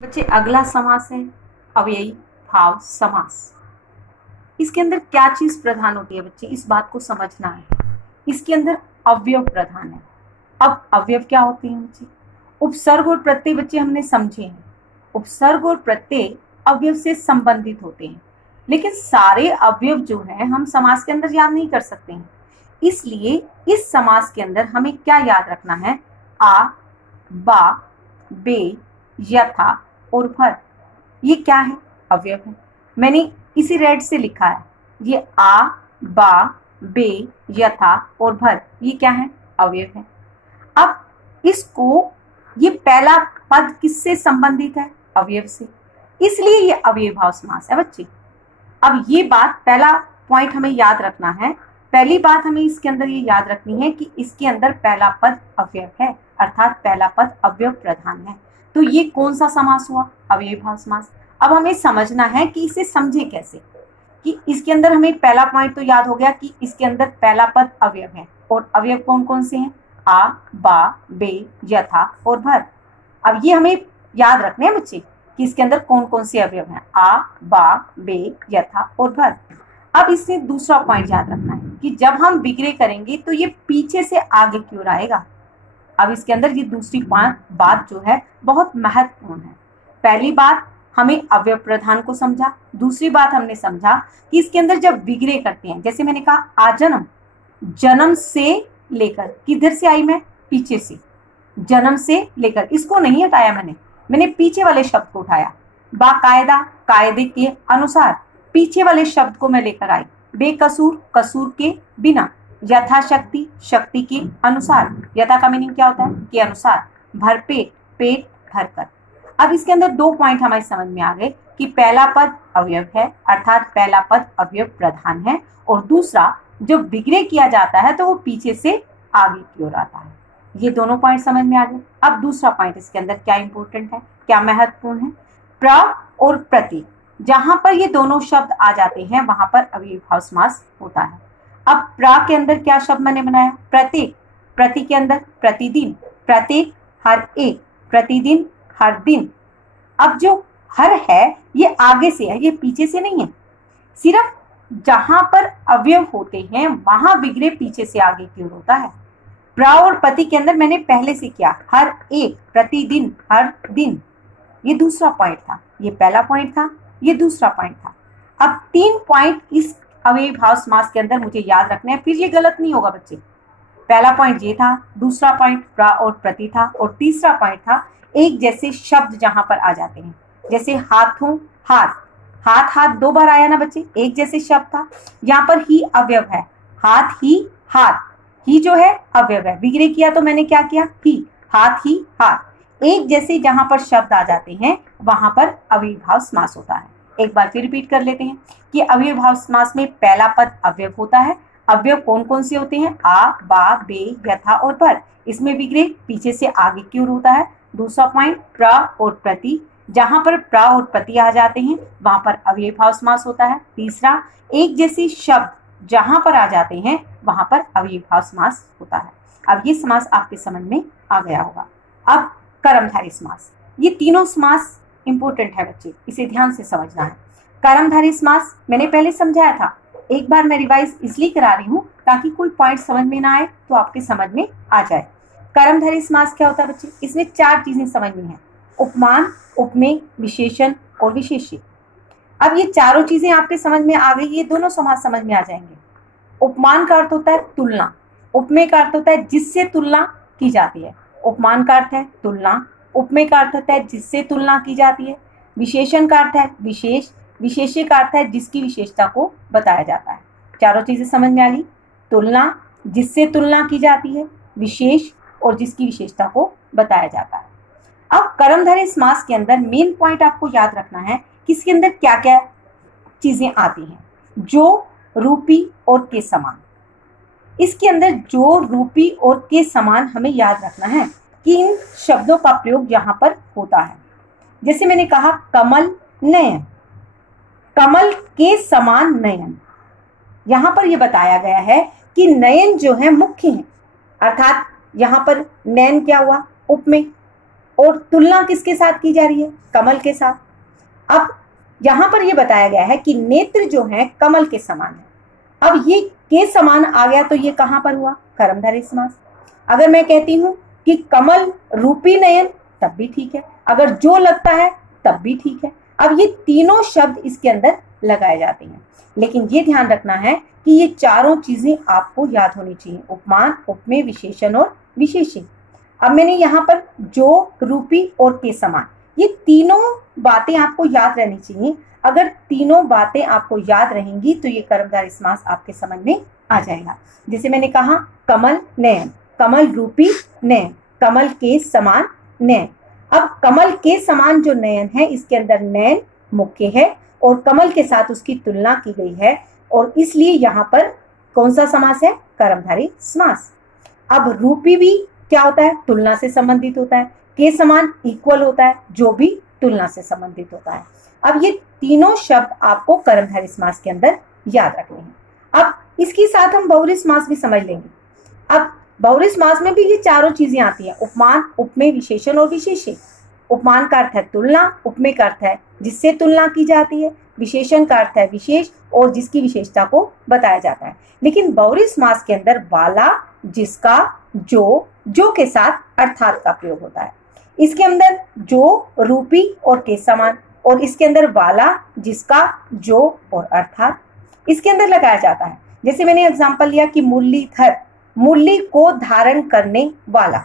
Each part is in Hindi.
बच्चे अगला समास है अव्ययी भाव समास। इसके अंदर क्या चीज प्रधान होती है बच्चे, इस बात को समझना है। इसके अंदर अवयव प्रधान है। अब अवयव क्या होते हैं बच्चे? उपसर्ग और प्रत्यय बच्चे हमने समझे हैं। उपसर्ग और प्रत्यय अवयव से संबंधित होते हैं, लेकिन सारे अवयव जो है हम समास के अंदर याद नहीं कर सकते हैं। इसलिए इस समास के अंदर हमें क्या याद रखना है? आ, बा, बे, यथा और भर। ये क्या है? अवयव है। मैंने इसी रेड से लिखा है। ये आ, बा, बे, यथा और भर, ये क्या है? अवयव है। अब इसको, ये पहला पद किससे संबंधित है? अवयव से, इसलिए ये अव्ययी भाव समास है बच्चे। अब ये बात, पहला पॉइंट हमें याद रखना है। पहली बात हमें इसके अंदर ये याद रखनी है कि इसके अंदर पहला पद अवयव है, अर्थात पहला पद अवयव प्रधान है। तो ये कौन सा समास हुआ? अव्ययी भाव समास। अब हमें समझना है कि इसे समझे कैसे, कि इसके अंदर हमें पहला पॉइंट तो याद हो गया कि इसके अंदर पहला पद अवयव है, और अवयव कौन कौन से हैं? आ, बा, बे, यथा और भर। अब ये हमें याद रखने हैं बच्चे कि इसके अंदर कौन कौन से अवयव हैं? आ, बा, बे, यथा और भर। अब इससे दूसरा पॉइंट याद रखना है कि जब हम विग्रह करेंगे तो ये पीछे से आगे की ओर आएगा। अब इसके अंदर ये दूसरी बात जो है बहुत महत्वपूर्ण है। पहली बात हमें अवयव प्रधान को समझा, दूसरी बात हमने समझा कि इसके अंदर जब विग्रह करते हैं, जैसे मैंने कहा आजन्म, जन्म से लेकर, किधर से आई मैं? पीछे से, जन्म से लेकर, इसको नहीं हटाया मैंने पीछे वाले शब्द को उठाया। बाकायदा, कायदे के अनुसार, पीछे वाले शब्द को मैं लेकर आई। बेकसूर, कसूर के बिना। यथाशक्ति, शक्ति के अनुसार। यथा का मीनिंग क्या होता है? के अनुसार। भरपेट, पेट भरकर। अब इसके अंदर दो पॉइंट हमारे समझ में आ गए कि पहला पद अवयव है, अर्थात पहला पद अवयव प्रधान है, और दूसरा जब विग्रह किया जाता है तो वो पीछे से आगे की ओर आता है। ये दोनों पॉइंट समझ में आ गए। अब दूसरा पॉइंट इसके अंदर क्या इंपॉर्टेंट है, क्या महत्वपूर्ण है? प्र और प्रति, जहां पर ये दोनों शब्द आ जाते हैं वहां पर अव्ययी भाव समास होता है। अब प्रा के अंदर क्या शब्द मैंने बनाया? प्रत्येक। प्रति के अंदर प्रतिदिन, प्रत्येक हर एक, प्रतिदिन हर दिन। अब जो हर है ये आगे से है, ये पीछे से नहीं है। सिर्फ जहां पर अवयव होते हैं वहां विग्रह पीछे से आगे की ओर होता है। प्रा और पति के अंदर मैंने पहले से किया, हर एक, प्रतिदिन, हर दिन। ये दूसरा पॉइंट था, ये पहला पॉइंट था, ये दूसरा पॉइंट था। अब तीन पॉइंट इस अव्ययी भाव समास के अंदर मुझे याद रखने हैं, फिर ये गलत नहीं होगा बच्चे। पहला पॉइंट ये था, दूसरा पॉइंट प्रा और प्रति था, और तीसरा पॉइंट था एक जैसे शब्द जहां पर आ जाते हैं, जैसे हाथों, हाथ। हाथ, हाथ दो बार आया ना बच्चे, एक जैसे शब्द था। यहाँ पर ही अवयव है, हाथ ही हाथ, ही जो है अवयव है। विग्रह किया तो मैंने क्या किया? ही, हाथ ही हाथ। एक जैसे जहां पर शब्द आ जाते हैं वहां पर अव्ययी भाव समास होता है। एक बार फिर रिपीट कर लेते हैं कि अव्ययी भाव समास में पहला पद अवयव होता है। अवयव कौन कौन से होते हैं? आ, बा, बे, यथा और भर। इसमें विग्रह पीछे से आगे की ओर होता है। दूसरा पॉइंट प्र और प्रति, जहां पर प्र और प्रति आ जाते हैं वहां पर अव्ययी भाव समास होता है। तीसरा, एक जैसे शब्द जहां पर आ जाते हैं वहां पर अव्ययी भाव समास होता है। अब ये समास आपके समझ में आ गया होगा। अब कर्मधारय समास, ये तीनों समास इंपॉर्टेंट है बच्चे, इसे ध्यान से समझना है। कर्मधारय समास मैंने पहले समझाया था, एक बार मैं रिवाइज इसलिए करा रही हूँ ताकि कोई पॉइंट समझ में ना आए तो आपके समझ में आ जाए। कर्मधारय समास क्या होता है बच्चे? इसमें चार चीजें समझनी है, उपमान, उपमेय, विशेषण और विशेष्य। अब ये चारों चीजें आपके समझ में आ गई, ये दोनों समास समझ में आ जाएंगे। उपमान का अर्थ होता है तुलना, उपमेय का अर्थ होता है जिससे तुलना की जाती है। उपमान का अर्थ है तुलना, उपमेय का अर्थ होता है जिससे तुलना की जाती है। विशेषण का अर्थ है विशेष, विशेष्य का अर्थ है जिसकी विशेषता को बताया जाता है। चारों चीजें समझ में आ गई, तुलना, जिससे तुलना की जाती है, विशेष और जिसकी विशेषता को बताया जाता है। अब कर्मधारय समास के अंदर मेन पॉइंट आपको याद रखना है कि इसके अंदर क्या क्या चीजें आती हैं। जो, रूपी और के समान। इसके अंदर जो, रूपी और के समान हमें याद रखना है कि इन शब्दों का प्रयोग यहां पर होता है। जैसे मैंने कहा कमल, नयन, कमल के समान नयन। यहां पर यह बताया गया है कि नयन जो है मुख्य है, अर्थात यहां पर नयन क्या हुआ? उपमेय। और तुलना किसके साथ की जा रही है? कमल के साथ। अब यहाँ पर ये बताया गया है कि नेत्र जो है कमल के समान है। अब ये के समान आ गया तो ये कहाँ पर हुआ? कर्मधारय समास। अगर मैं कहती हूँ कि कमल रूपी नयन, तब भी ठीक है। अगर जो लगता है तब भी ठीक है। अब ये तीनों शब्द इसके अंदर लगाए जाते हैं, लेकिन ये ध्यान रखना है कि ये चारों चीजें आपको याद होनी चाहिए, उपमान, उपमेय, विशेषण और विशेष्य। अब मैंने यहाँ पर जो, रूपी और के समान, ये तीनों बातें आपको याद रहनी चाहिए। अगर तीनों बातें आपको याद रहेंगी तो ये कर्मधारय समास आपके समझ में आ जाएगा। जैसे मैंने कहा कमल नयन, कमल रूपी नयन, कमल के समान नयन। अब कमल के समान जो नयन है, इसके अंदर नयन मुख्य है और कमल के साथ उसकी तुलना की गई है, और इसलिए यहाँ पर कौन सा समास है? कर्मधारय समास। अब रूपी भी क्या होता है? तुलना से संबंधित होता है। के समान इक्वल होता है, जो भी तुलना से संबंधित होता है। अब ये तीनों शब्द आपको कर्मधारय समास के अंदर याद रखने हैं। अब इसके साथ हम बहुव्रीहि समास भी समझ लेंगे। अब बहुव्रीहि समास में भी ये चारों चीजें आती हैं, उपमान, उपमेय, विशेषण और विशेष्य। उपमान का अर्थ है तुलना, उपमेय का अर्थ है जिससे तुलना की जाती है, विशेषण का अर्थ है विशेष और जिसकी विशेषता को बताया जाता है। लेकिन बहुव्रीहि समास के अंदर वाला, जिसका, जो के साथ अर्थात का प्रयोग होता है। इसके अंदर जो, रूपी और के समान, और इसके अंदर वाला, जिसका, जो और अर्थात इसके अंदर लगाया जाता है। जैसे मैंने एग्जांपल लिया कि मुरलीधर, मुरली को धारण करने वाला।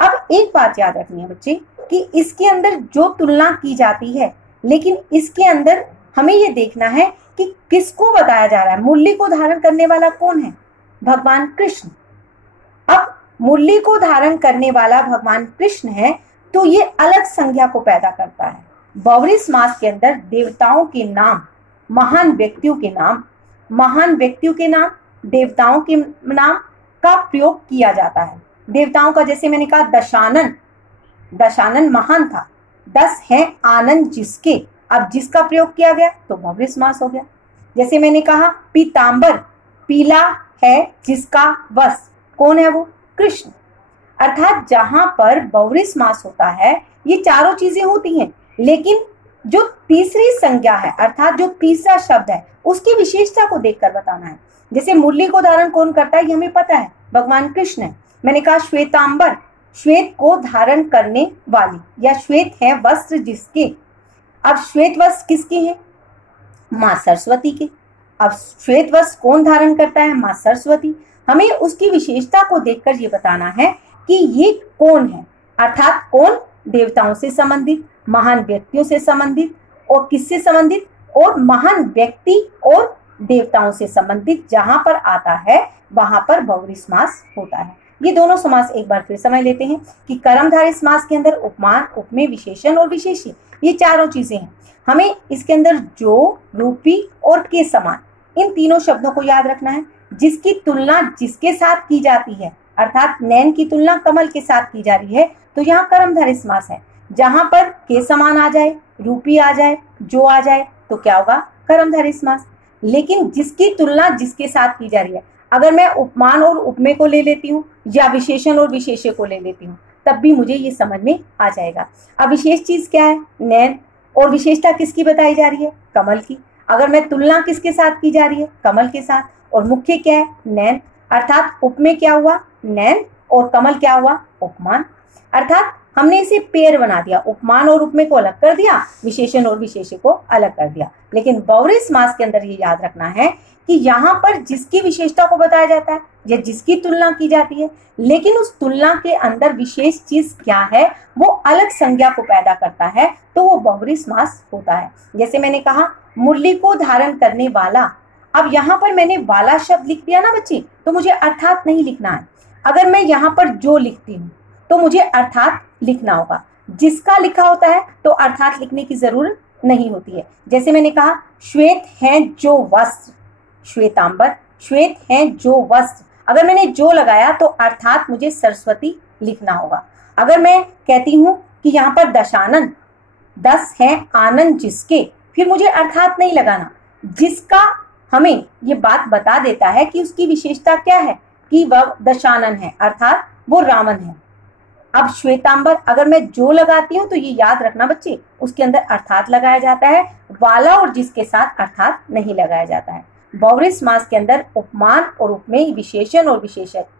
अब एक बात याद रखनी है बच्चे कि इसके अंदर जो तुलना की जाती है, लेकिन इसके अंदर हमें ये देखना है कि किसको बताया जा रहा है। मुरली को धारण करने वाला कौन है? भगवान कृष्ण। अब मुरली को धारण करने वाला भगवान कृष्ण है, तो ये अलग संज्ञा को पैदा करता है। बहुव्रीहि समास के अंदर देवताओं के नाम, महान व्यक्तियों के नाम, देवताओं के नाम का प्रयोग किया जाता है। देवताओं का जैसे मैंने कहा दशानन, दशानन महान था। 10 है आनंद जिसके, अब जिसका प्रयोग किया गया तो बहुव्रीहि समास हो गया। जैसे मैंने कहा पीतांबर, पीला है जिसका वस्त्र, कौन है वो? कृष्ण। अर्थात जहां पर बहुव्रीहि समास होता है ये चारों चीजें होती हैं, लेकिन जो तीसरी संज्ञा है अर्थात जो तीसरा शब्द है उसकी विशेषता को देखकर बताना है। जैसे मुरली को धारण कौन करता है ये हमें पता है, भगवान कृष्ण है। मैंने कहा श्वेतांबर, श्वेत को धारण करने वाली, या श्वेत है वस्त्र जिसके। अब श्वेत वस्त्र किसके हैं? माँ सरस्वती के। अब श्वेत वस्त्र कौन धारण करता है? माँ सरस्वती। हमें उसकी विशेषता को देखकर ये बताना है कि ये कौन है, अर्थात कौन? देवताओं से संबंधित, महान व्यक्तियों से संबंधित, और किससे संबंधित? और महान व्यक्ति और देवताओं से संबंधित जहां पर आता है वहां पर बहुव्रीहि समास होता है। ये दोनों समास एक बार फिर समझ लेते हैं कि कर्मधारय समास के अंदर उपमान, उपमेय, विशेषण और विशेष्य, ये चारों चीजें हैं। हमें इसके अंदर जो, रूपी और के समान, इन तीनों शब्दों को याद रखना है। जिसकी तुलना जिसके साथ की जाती है, अर्थात नैन की तुलना कमल के साथ की जा रही है, तो यहाँ कर्मधारय समास है। जहां पर के समान आ जाए, रूपी आ जाए, जो आ जाए, तो क्या होगा? कर्मधारय समास। लेकिन जिसकी तुलना जिसके साथ की जा रही है, अगर मैं उपमान और उपमेय को ले लेती हूँ या विशेषण और विशेष्य को ले लेती हूँ, तब भी मुझे ये समझ में आ जाएगा। अब विशेष चीज क्या है? नैन। और विशेषता किसकी बताई जा रही है? कमल की। अगर मैं तुलना किसके साथ की जा रही है? कमल के साथ। और मुख्य क्या है? नैन। अर्थात उपमेय क्या हुआ? नैन। और कमल क्या हुआ? उपमान। अर्थात हमने इसे पेयर बना दिया, उपमान और उपमेय को अलग कर दिया, विशेषण और विशेष्य को अलग कर दिया। लेकिन बहुव्रीहि समास के अंदर ये याद रखना है कि यहाँ पर जिसकी विशेषता को बताया जाता है या जिसकी तुलना की जाती है, लेकिन उस तुलना के अंदर विशेष चीज क्या है वो अलग संज्ञा को पैदा करता है, तो वो बहुव्रीहि समास होता है। जैसे मैंने कहा मुरली को धारण करने वाला। अब यहाँ पर मैंने वाला शब्द लिख दिया ना बच्चे, तो मुझे अर्थात नहीं लिखना है। अगर मैं यहाँ पर जो लिखती हूँ तो मुझे अर्थात लिखना होगा। जिसका लिखा होता है तो अर्थात लिखने की जरूरत नहीं होती है। जैसे मैंने कहा श्वेत है जो वस्त्र, श्वेतांबर, श्वेत है जो वस्त्र। अगर मैंने जो लगाया तो अर्थात मुझे सरस्वती लिखना होगा। अगर मैं कहती हूँ कि यहाँ पर दशानन, 10 है आनंद जिसके, फिर मुझे अर्थात नहीं लगाना। जिसका हमें ये बात बता देता है कि उसकी विशेषता क्या है, कि वह दशानन है, अर्थात वो रावण है। अब श्वेतांबर, अगर मैं जो लगाती हूँ तो ये याद रखना बच्चे, उसके अंदर अर्थात लगाया जाता है, वाला और जिसके साथ अर्थात नहीं लगाया जाता है। बहुव्रीहि समास के अंदर उपमान और उपमेय, विशेषण और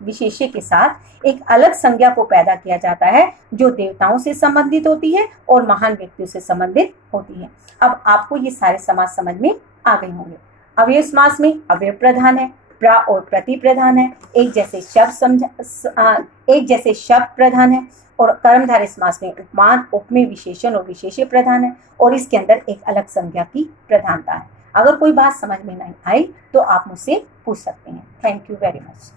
विशेष्य के साथ एक अलग संज्ञा को पैदा किया जाता है जो देवताओं से संबंधित होती है और महान व्यक्तियों से संबंधित होती है। अब आपको ये सारे समास समझ में आ गए होंगे। अवयव समास में अवयव प्रधान है, प्र और प्रति प्रधान है, एक जैसे शब्द प्रधान है, और कर्मधारय समास में उपमान, उपमेय, विशेषण और विशेष्य प्रधान है, और इसके अंदर एक अलग संज्ञा की प्रधानता है। अगर कोई बात समझ में नहीं आई तो आप मुझसे पूछ सकते हैं। Thank you very much.